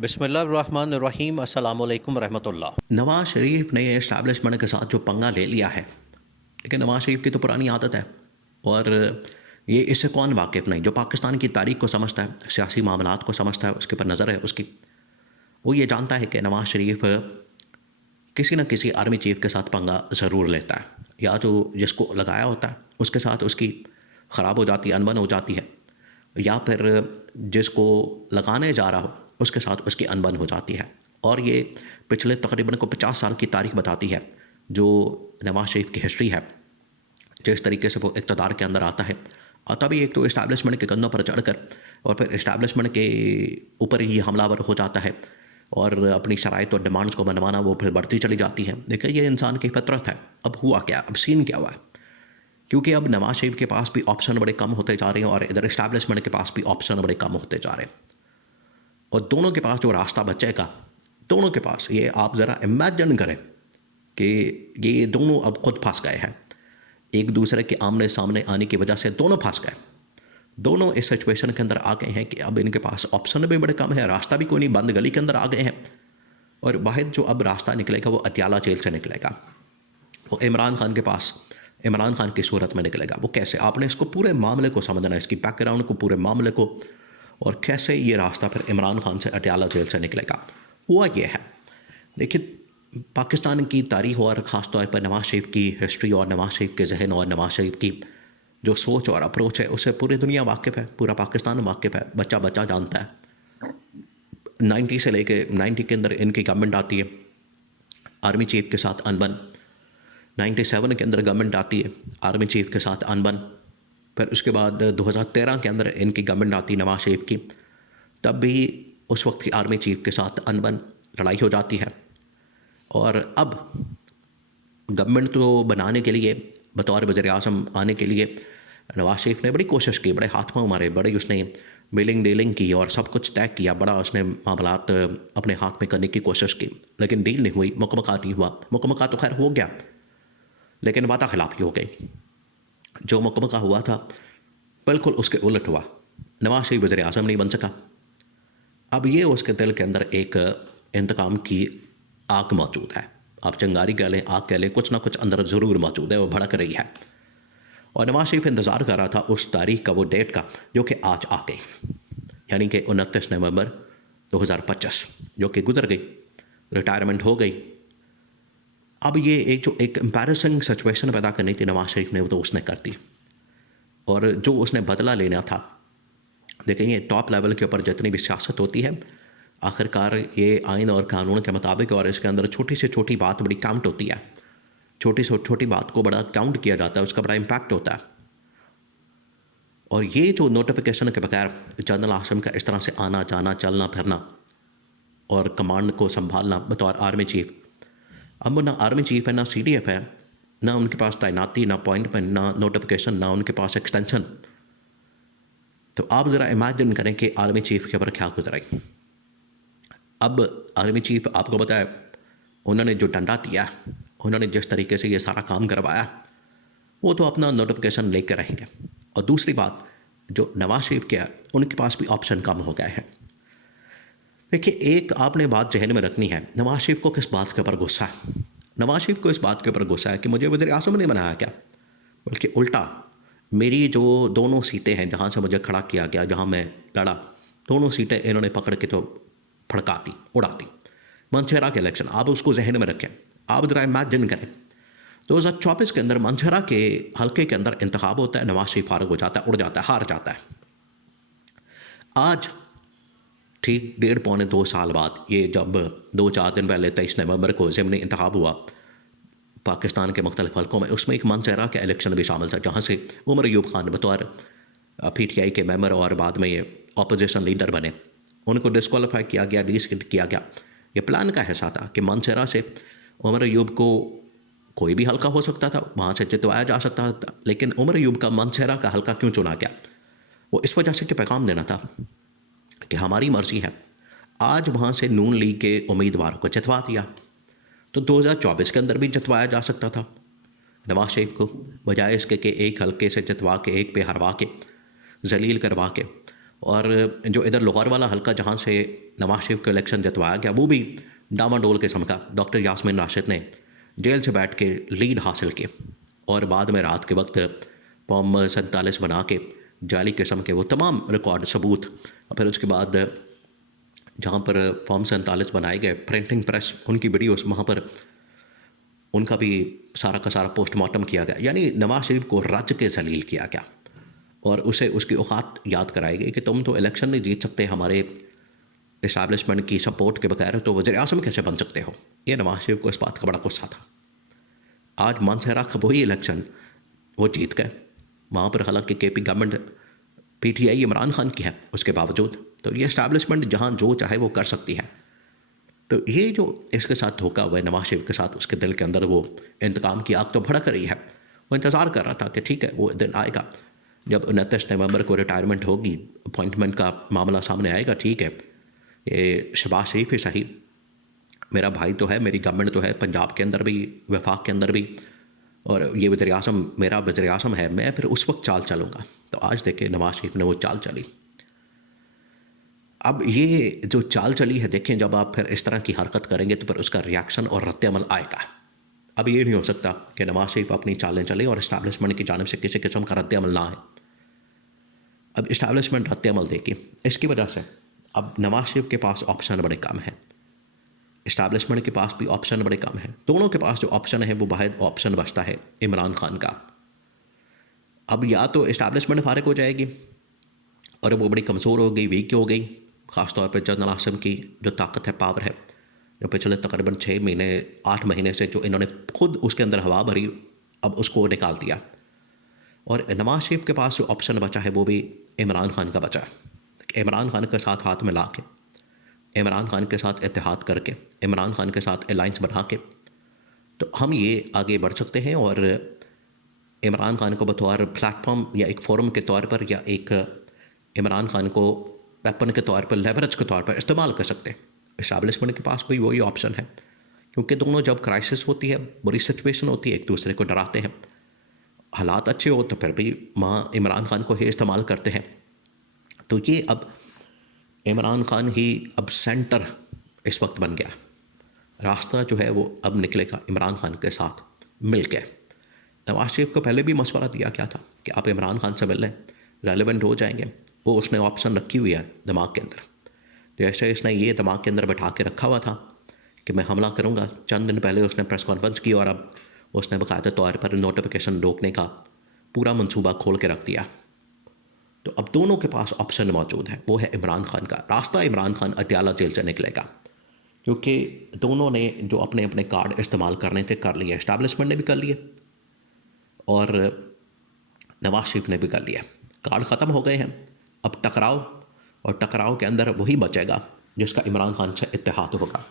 बिस्मिल्लाहिर्रहमानिर्रहीम अस्सलामु अलैकुम रहमतुल्लाह। नवाज शरीफ ने एस्टैब्लिशमेंट के साथ जो पंगा ले लिया है, लेकिन नवाज शरीफ की तो पुरानी आदत है। और ये इससे कौन वाकिफ़ नहीं, जो पाकिस्तान की तारीख को समझता है, सियासी मामलात को समझता है, उसके ऊपर नज़र है उसकी, वो ये जानता है कि नवाज शरीफ किसी न किसी आर्मी चीफ के साथ पंगा ज़रूर लेता है। या तो जिसको लगाया होता है उसके साथ उसकी ख़राब हो जाती है, अनबन हो जाती है, या फिर जिसको लगाने जा रहा हो उसके साथ उसकी अनबन हो जाती है। और ये पिछले तकरीबन को 50 साल की तारीख बताती है जो नवाज शरीफ की हिस्ट्री है, जिस तरीके से वो इक़्तिदार के अंदर आता है। और तभी एक तो इस्टेब्लिशमेंट के कंधों पर चढ़कर और फिर इस्टेब्लिशमेंट के ऊपर ही हमलावर हो जाता है और अपनी शराइत और डिमांड्स को मनवाना वो फिर बढ़ती चली जाती है। देखिए, ये इंसान की फितरत है। अब हुआ क्या, अब सीन क्या हुआ है, क्योंकि अब नवाज शरीफ के पास भी ऑप्शन बड़े कम होते जा रहे हैं और इधर इस्टेब्लिशमेंट के पास भी ऑप्शन बड़े कम होते जा रहे हैं। और दोनों के पास जो रास्ता बचेगा, दोनों के पास, ये आप ज़रा इमेजिन करें कि ये दोनों अब खुद फंस गए हैं। एक दूसरे के आमने सामने आने की वजह से दोनों फंस गए। दोनों इस सिचुएशन के अंदर आ गए हैं कि अब इनके पास ऑप्शन भी बड़े कम है, रास्ता भी कोई नहीं, बंद गली के अंदर आ गए हैं। और वाहिद जो अब रास्ता निकलेगा वो अटियाला जेल से निकलेगा। वो इमरान खान के पास, इमरान खान की सूरत में निकलेगा। वो कैसे, आपने इसको पूरे मामले को समझना है, इसकी बैकग्राउंड को, पूरे मामले को, और कैसे ये रास्ता फिर इमरान खान से अटियाला जेल से निकलेगा। हुआ ये है, देखिए, पाकिस्तान की तारीख और ख़ास तौर पर नवाज शरीफ की हिस्ट्री और नवाज शरीफ के जहन और नवाज शरीफ की जो सोच और अप्रोच है, उससे पूरी दुनिया वाकिफ़ है, पूरा पाकिस्तान वाकिफ़ है, बच्चा बच्चा जानता है। 90 से लेके 90 के अंदर इनकी गवर्नमेंट आती है, आर्मी चीफ के साथ अनबन। 97 के अंदर गवर्नमेंट आती है, आर्मी चीफ के साथ अनबन। फिर उसके बाद 2013 के अंदर इनकी गवर्नमेंट आती नवाज शरीफ की, तब भी उस वक्त की आर्मी चीफ के साथ अनबन, लड़ाई हो जाती है। और अब गवर्नमेंट तो बनाने के लिए, बतौर वज़ीर-ए-आज़म आने के लिए नवाज शरीफ ने बड़ी कोशिश की, बड़े हाथ पाँव मारे, बड़ी उसने बिलिंग डीलिंग की और सब कुछ तय किया, बड़ा उसने मामलात अपने हाथ में करने की कोशिश की, लेकिन डील नहीं हुई, मुकमका नहीं हुआ। मुकमका तो खैर हो गया, लेकिन वादा खिलाफी हो गई। जो मुकमका हुआ था बिल्कुल उसके उलट हुआ। नवाज शरीफ वज़ीर-ए-आज़म नहीं बन सका। अब ये उसके दिल के अंदर एक इंतकाम की आग मौजूद है। आप चिंगारी कह लें, आग कह लें, कुछ ना कुछ अंदर ज़रूर मौजूद है, वो भड़क रही है। और नवाज शरीफ इंतज़ार कर रहा था उस तारीख का, वो डेट का, जो कि आज आ गई, यानी कि 29 नवंबर 2025, जो कि गुजर गई, रिटायरमेंट हो गई। अब ये एक एम्पैरेसिंग सिचुएशन पैदा करनी थी नवाज शरीफ ने, वो तो उसने कर दी। और जो उसने बदला लेना था, देखेंगे टॉप लेवल के ऊपर जितनी भी सियासत होती है, आखिरकार ये आइन और कानून के मुताबिक, और इसके अंदर छोटी से छोटी बात बड़ी काउंट होती है, छोटी से छोटी बात को बड़ा काउंट किया जाता है, उसका बड़ा इम्पैक्ट होता है। और ये जो नोटिफिकेशन के बगैर जनरल आसिम का इस तरह से आना जाना, चलना फिरना और कमांड को संभालना बतौर आर्मी चीफ, अब ना आर्मी चीफ है, ना CDF है, ना उनके पास तैनाती, ना अपॉइंटमेंट, ना नोटिफिकेशन, ना उनके पास एक्सटेंशन। तो आप ज़रा इमेजिन करें कि आर्मी चीफ के ऊपर क्या गुजराई। अब आर्मी चीफ, आपको पता है, उन्होंने जो डंडा दिया, उन्होंने जिस तरीके से ये सारा काम करवाया, वो तो अपना नोटिफिकेशन लेकर रहेंगे। और दूसरी बात, जो नवाज शरीफ के है, उनके पास भी ऑप्शन कम हो गए हैं। देखिए, एक आपने बात जहन में रखनी है, नवाज शरीफ को किस बात के ऊपर गुस्सा है। नवाज शरीफ को इस बात के ऊपर गुस्सा है कि मुझे वज़ीर-ए-आज़म ने बनाया क्या, बल्कि उल्टा, मेरी जो दोनों सीटें हैं जहाँ से मुझे खड़ा किया गया, जहाँ मैं लड़ा, दोनों सीटें इन्होंने पकड़ के तो फड़का दी, उड़ा दी। मंशेरा के इलेक्शन, आप उसको जहन में रखें, आप ज़रा इमेजिन करें, 2024 के अंदर मंशेरा के हल्के के अंदर इंतखाब होता है, नवाज शरीफ फारग हो जाता है, उड़ जाता है, हार जाता है। आज ठीक 1.5-2 साल बाद, ये जब 2-4 दिन पहले 23 नवंबर को ज़िमनी इंतखाब हुआ पाकिस्तान के मुख्तलिफ हल्कों में, उसमें एक मंशेरा का इलेक्शन भी शामिल था, जहाँ से उमर अयूब खान बतौर PTI के मेंबर और बाद में ये अपोजिशन लीडर बने, उनको डिस्क्वालीफाई किया गया, डिसक्रेडिट किया गया। ये प्लान का हिस्सा था कि मंशेरा से उमर अयूब को कोई भी हल्का हो सकता था, वहाँ से जितवाया जा सकता था, लेकिन उमर अयूब का मंशेरा का हल्का क्यों चुना गया, वो इस वजह से कि पैगाम देना था कि हमारी मर्ज़ी है। आज वहाँ से नून लीग के उम्मीदवार को जितवा दिया, तो 2024 के अंदर भी जितवाया जा सकता था नवाज शरीफ को, बजाय इसके कि एक हल्के से जितवा के, एक पे हरवा के, जलील करवा के, और जो इधर लाहौर वाला हल्का जहाँ से नवाज शरीफ को इलेक्शन जितवाया गया वो भी डामाडोल किस्म का, डॉक्टर यास्मीन राशिद ने जेल से बैठ के लीड हासिल की और बाद में रात के वक्त फॉर्म 47 बना के जाली किस्म के वो तमाम रिकॉर्ड सबूत, और फिर उसके बाद जहाँ पर फॉर्म 47 बनाए गए प्रिंटिंग प्रेस उनकी वीडियोस वहाँ पर उनका भी सारा का सारा पोस्टमार्टम किया गया। यानी नवाज शरीफ को रच के जलील किया गया और उसे उसकी औकात याद कराई गई कि तुम तो इलेक्शन नहीं जीत सकते हमारे इस्टेब्लिशमेंट की सपोर्ट के बगैर, तो वज़ीर आज़म कैसे बन सकते हो। ये नवाज शरीफ को इस बात का बड़ा गुस्सा था। आज मनसेरा का वही इलेक्शन वो जीत गए, वहाँ पर हालांकि KP government PTI Imran Khan की है उसके बावजूद, तो ये इस्टेब्लिशमेंट जहाँ जो चाहे वो कर सकती है। तो ये जो इसके साथ धोखा हुआ है नवाज शरीफ के साथ, उसके दिल के अंदर वो इंतकाम की आग तो भड़क रही है। वो इंतज़ार कर रहा था कि ठीक है वो दिन आएगा जब 29 नवंबर को रिटायरमेंट होगी, अपॉइंटमेंट का मामला सामने आएगा, ठीक है ये शहबाज शरीफ ही सही, मेरा भाई तो है, मेरी गवर्नमेंट तो है पंजाब के अंदर भी, वफाक के अंदर भी, और ये वज़ीर आज़म मेरा वज़ीर आज़म है, मैं फिर उस वक्त चाल चलूँगा। तो आज देखिए नवाज शरीफ ने वो चाल चली। अब ये जो चाल चली है देखें, जब आप फिर इस तरह की हरकत करेंगे तो फिर उसका रिएक्शन और रद्द-ए-अमल आएगा। अब ये नहीं हो सकता कि नवाज शरीफ अपनी चालें चले और इस्टेब्लिशमेंट की जानिब से किसी किस्म का रद्द-ए-अमल ना आए। अब इस्टेब्लिशमेंट रद्द-ए-अमल देगी, इसकी वजह से अब नवाज शरीफ के पास ऑप्शन बड़े कम हैं, इस्टेब्लिशमेंट के पास भी ऑप्शन बड़े कम हैं। दोनों के पास जो ऑप्शन है वो वाहिद ऑप्शन बचता है इमरान खान का। अब या तो इस्टेब्लिशमेंट फारिग हो जाएगी और वो बड़ी कमज़ोर हो गई, वीक हो गई, ख़ासतौर पर जनरल आसिम की जो ताकत है, पावर है, जो पिछले तकरीबन 6 महीने 8 महीने से जो इन्होंने खुद उसके अंदर हवा भरी, अब उसको निकाल दिया। और नवाज शरीफ के पास जो ऑप्शन बचा है वो भी इमरान खान का बचा है। इमरान खान के साथ हाथ मिला के, इमरान खान के साथ इत्तेहाद करके, इमरान खान के साथ अलाइंस बना के तो हम ये आगे बढ़ सकते हैं और इमरान खान को बतौर प्लेटफॉर्म या एक फोरम के तौर पर या एक इमरान खान को वेपन के तौर पर, लेवरेज के तौर पर इस्तेमाल कर सकते हैं। इस्टेब्लिशमेंट के पास भी वही ऑप्शन है, क्योंकि दोनों जब क्राइसिस होती है, बुरी सिचुएशन होती है, एक दूसरे को डराते हैं। हालात अच्छे हो तो फिर भी वहाँ इमरान खान को ही इस्तेमाल करते हैं। तो ये अब इमरान खान ही अब सेंटर इस वक्त बन गया। रास्ता जो है वो अब निकलेगा इमरान खान के साथ मिल के। नवाज शरीफ को पहले भी मशवरा दिया गया था कि आप इमरान खान से मिल लें, रेलेवेंट हो जाएंगे। वो उसने ऑप्शन रखी हुई है दिमाग के अंदर। जैसे इसने ये दिमाग के अंदर बैठा के रखा हुआ था कि मैं हमला करूंगा, चंद दिन पहले उसने प्रेस कॉन्फ्रेंस की और अब उसने बाकायदा तौर पर नोटिफिकेशन रोकने का पूरा मंसूबा खोल के रख दिया। तो अब दोनों के पास ऑप्शन मौजूद है, वो है इमरान खान का रास्ता। इमरान खान अटियाला जेल से निकलेगा, क्योंकि दोनों ने जो अपने अपने कार्ड इस्तेमाल करने थे कर लिए। इस्टेब्लिशमेंट ने भी कर लिए और नवाज शरीफ ने भी कर लिया। कार्ड ख़त्म हो गए हैं, अब टकराव, और टकराव के अंदर वही बचेगा जिसका इमरान खान से इत्तेहाद होगा।